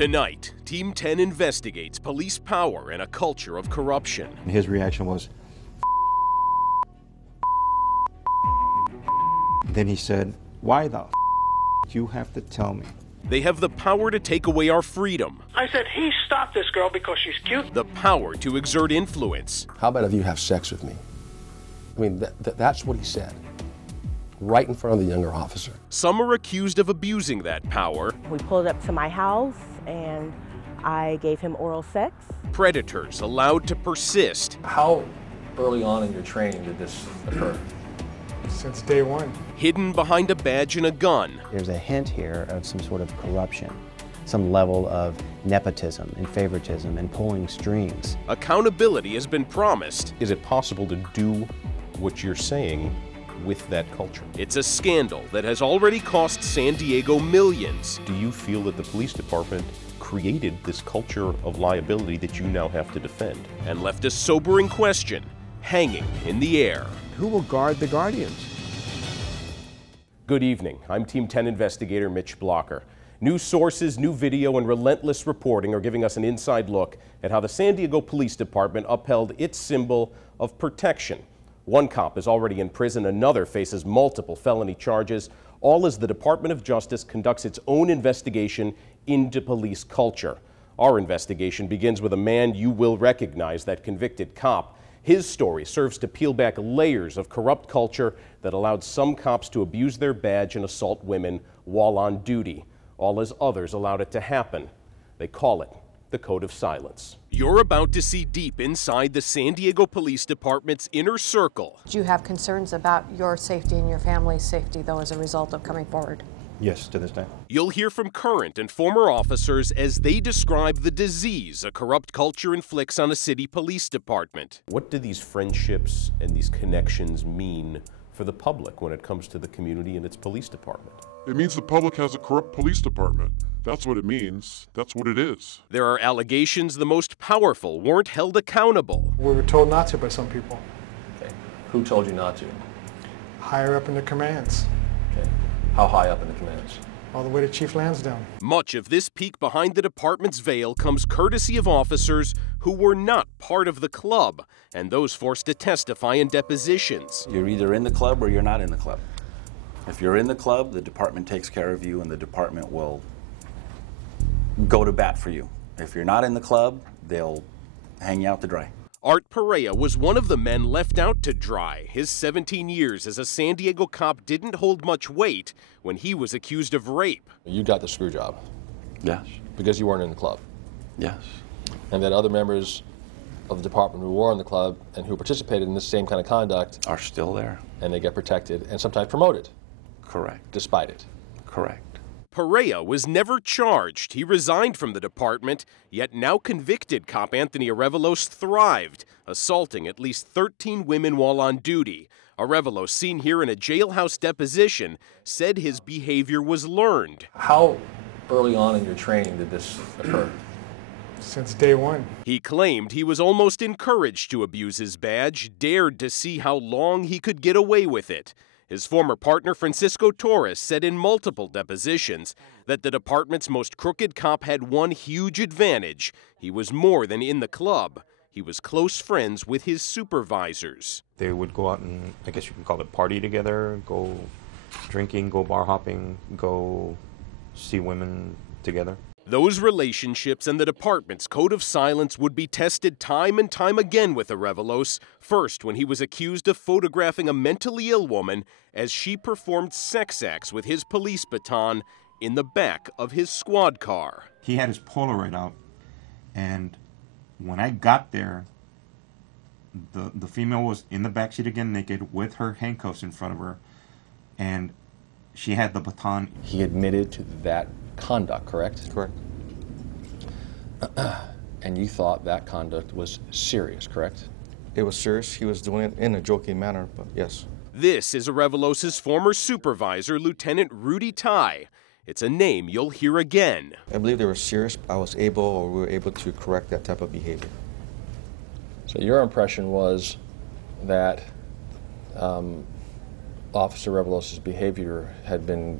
Tonight, Team 10 investigates police power and a culture of corruption. And his reaction was, then he said, why the you have to tell me? They have the power to take away our freedom. I said, he stopped this girl because she's cute. The power to exert influence. How about if you have sex with me? I mean, that's what he said, right in front of the younger officer. Some are accused of abusing that power. We pulled up to my house and I gave him oral sex. Predators allowed to persist. How early on in your training did this occur? Since day one. Hidden behind a badge and a gun. There's a hint here of some sort of corruption, some level of nepotism and favoritism and pulling strings. Accountability has been promised. Is it possible to do what you're saying with that culture? It's a scandal that has already cost San Diego millions. Do you feel that the police department created this culture of liability that you now have to defend? And left a sobering question hanging in the air. Who will guard the guardians? Good evening. I'm Team 10 investigator Mitch Blocker. New sources, new video, and relentless reporting are giving us an inside look at how the San Diego Police Department upheld its symbol of protection. One cop is already in prison, another faces multiple felony charges, all as the Department of Justice conducts its own investigation into police culture. Our investigation begins with a man you will recognize, that convicted cop. His story serves to peel back layers of corrupt culture that allowed some cops to abuse their badge and assault women while on duty, all as others allowed it to happen. They call it the Code of Silence. You're about to see deep inside the San Diego Police Department's inner circle. Do you have concerns about your safety and your family's safety, though, as a result of coming forward? Yes, to this day. You'll hear from current and former officers as they describe the disease a corrupt culture inflicts on a city police department. What do these friendships and these connections mean for the public when it comes to the community and its police department? It means the public has a corrupt police department. That's what it means. That's what it is. There are allegations the most powerful weren't held accountable. We were told not to by some people. Okay. Who told you not to? Higher up in the commands. Okay. How high up in the commands? All the way to Chief Lansdowne. Much of this peek behind the department's veil comes courtesy of officers who were not part of the club, and those forced to testify in depositions. You're either in the club or you're not in the club. If you're in the club, the department takes care of you and the department will go to bat for you. If you're not in the club, they'll hang you out to dry. Art Perea was one of the men left out to dry. His 17 years as a San Diego cop didn't hold much weight when he was accused of rape. You got the screw job. Yes. Because you weren't in the club. Yes. And then other members of the department who were in the club and who participated in this same kind of conduct are still there. And they get protected and sometimes promoted. Correct. Despite it. Correct. Perea was never charged. He resigned from the department, yet now convicted cop Anthony Arevalos thrived, assaulting at least 13 women while on duty. Arevalos, seen here in a jailhouse deposition, said his behavior was learned. How early on in your training did this occur? Since day one. He claimed he was almost encouraged to abuse his badge, dared to see how long he could get away with it. His former partner, Francisco Torres, said in multiple depositions that the department's most crooked cop had one huge advantage. He was more than in the club. He was close friends with his supervisors. They would go out and, I guess you can call it, party together, go drinking, go bar hopping, go see women together. Those relationships and the department's code of silence would be tested time and time again with Arevalos, first when he was accused of photographing a mentally ill woman as she performed sex acts with his police baton in the back of his squad car. He had his Polaroid out, and when I got there, the female was in the backseat again, naked, with her handcuffs in front of her, and she had the baton. He admitted to that conduct, correct? Correct. And you thought that conduct was serious, correct? It was serious. He was doing it in a joking manner, but yes. This is Arevalos' former supervisor, Lieutenant Rudy Tai. It's a name you'll hear again. I believe they were serious. We were able to correct that type of behavior. So your impression was that Officer Arevalos' behavior had been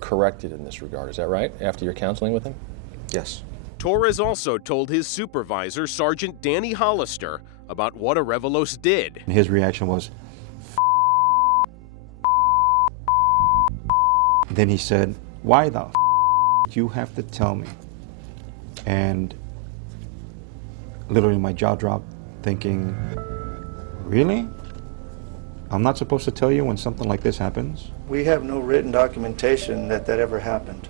corrected in this regard, is that right? After your counseling with him? Yes. Torres also told his supervisor, Sergeant Danny Hollister, about what Arevalos did. His reaction was, then he said, "Why the you have to tell me?" And literally my jaw dropped, thinking, really? I'm not supposed to tell you when something like this happens? We have no written documentation that ever happened.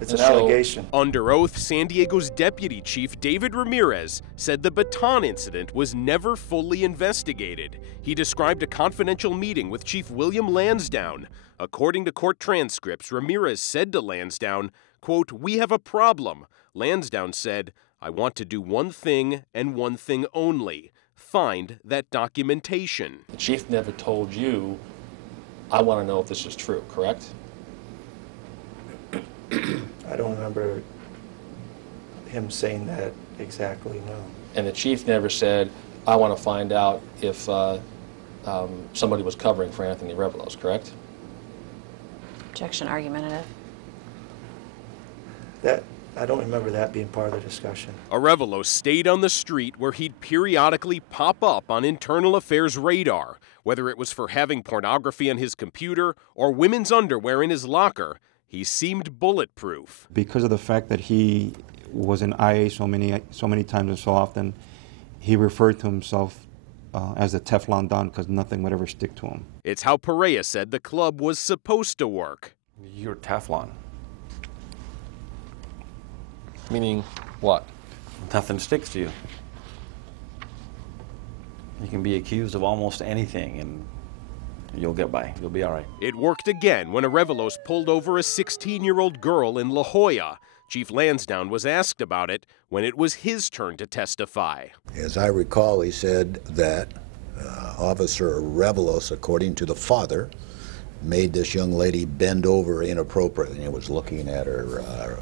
It's an allegation. Under oath, San Diego's Deputy Chief David Ramirez said the baton incident was never fully investigated. He described a confidential meeting with Chief William Lansdowne. According to court transcripts, Ramirez said to Lansdowne, quote, "We have a problem." Lansdowne said, "I want to do one thing and one thing only. Find that documentation." The chief never told you, "I want to know if this is true," correct? I don't remember him saying that exactly, no. And the chief never said, "I want to find out if somebody was covering for Anthony Arevalos," correct? Objection argumentative. I don't remember that being part of the discussion. Arevalos stayed on the street where he'd periodically pop up on internal affairs radar, whether it was for having pornography on his computer or women's underwear in his locker. He seemed bulletproof. Because of the fact that he was in IA so many times and so often, he referred to himself as the Teflon Don because nothing would ever stick to him. It's how Perea said the club was supposed to work. You're Teflon. Meaning what? Nothing sticks to you. You can be accused of almost anything and you'll get by. You'll be all right. It worked again when Arevalos pulled over a 16-year-old girl in La Jolla. Chief Lansdowne was asked about it when it was his turn to testify. As I recall, he said that Officer Arevalos, according to the father, made this young lady bend over inappropriately and was looking at her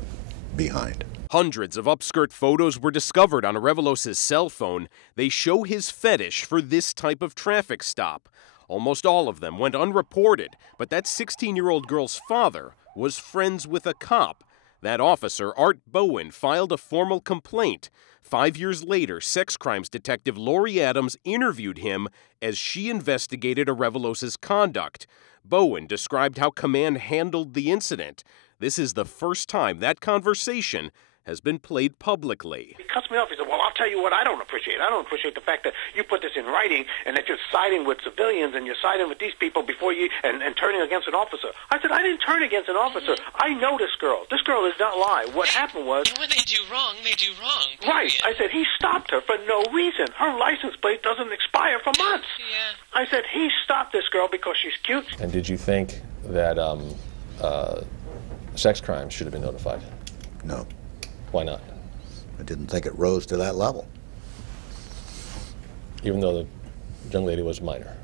behind. Hundreds of upskirt photos were discovered on Arevalos' cell phone. They show his fetish for this type of traffic stop. Almost all of them went unreported, but that 16-year-old girl's father was friends with a cop. That officer, Art Bowen, filed a formal complaint. 5 years later, sex crimes detective Lori Adams interviewed him as she investigated Arevalos' conduct. Bowen described how command handled the incident. This is the first time that conversation has been played publicly. He cuts me off. He said, "Well, I'll tell you what I don't appreciate. I don't appreciate the fact that you put this in writing and that you're siding with civilians and you're siding with these people before you and turning against an officer." I said, "I didn't turn against an officer. I know this girl. This girl does not lie. What happened was..." When they do wrong, they do wrong. Period. Right. I said, he stopped her for no reason. Her license plate doesn't expire for months. Yeah. I said, he stopped this girl because she's cute. And did you think that sex crimes should have been notified? No. Why not? I didn't think it rose to that level. Even though the young lady was minor?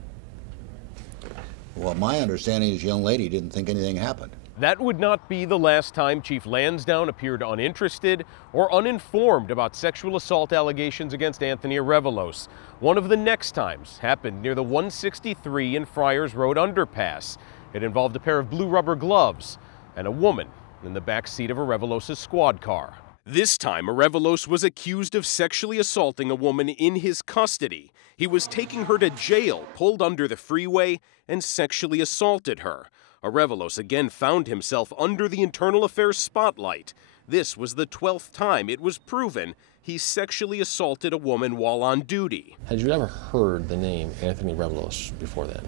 Well, my understanding is the young lady didn't think anything happened. That would not be the last time Chief Lansdowne appeared uninterested or uninformed about sexual assault allegations against Anthony Arevalos. One of the next times happened near the 163 in Friars Road underpass. It involved a pair of blue rubber gloves and a woman in the back seat of Arevalos' squad car. This time, Arevalos was accused of sexually assaulting a woman in his custody. He was taking her to jail, pulled under the freeway, and sexually assaulted her. Arevalos again found himself under the internal affairs spotlight. This was the 12th time it was proven he sexually assaulted a woman while on duty. Had you ever heard the name Anthony Arevalos before that?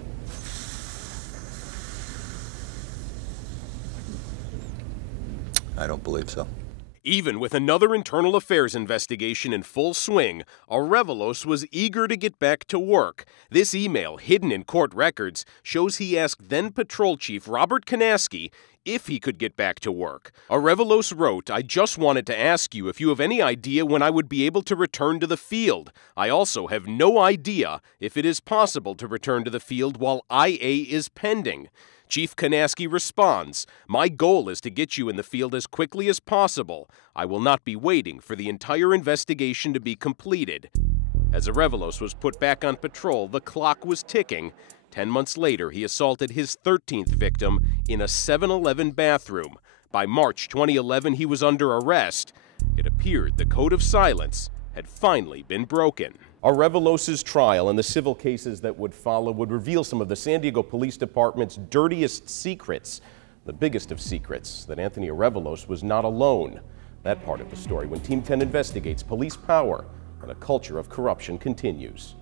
I don't believe so. Even with another internal affairs investigation in full swing, Arevalos was eager to get back to work. This email, hidden in court records, shows he asked then Patrol Chief Robert Kanaski if he could get back to work. Arevalos wrote, "I just wanted to ask you if you have any idea when I would be able to return to the field. I also have no idea if it is possible to return to the field while IA is pending." Chief Kanaski responds, "My goal is to get you in the field as quickly as possible. I will not be waiting for the entire investigation to be completed." As Arevalos was put back on patrol, the clock was ticking. 10 months later, he assaulted his 13th victim in a 7-Eleven bathroom. By March 2011, he was under arrest. It appeared the code of silence had finally been broken. Arevalos's trial and the civil cases that would follow would reveal some of the San Diego Police Department's dirtiest secrets. The biggest of secrets, that Anthony Arevalos was not alone. That part of the story when Team 10 Investigates police power and a culture of corruption continues.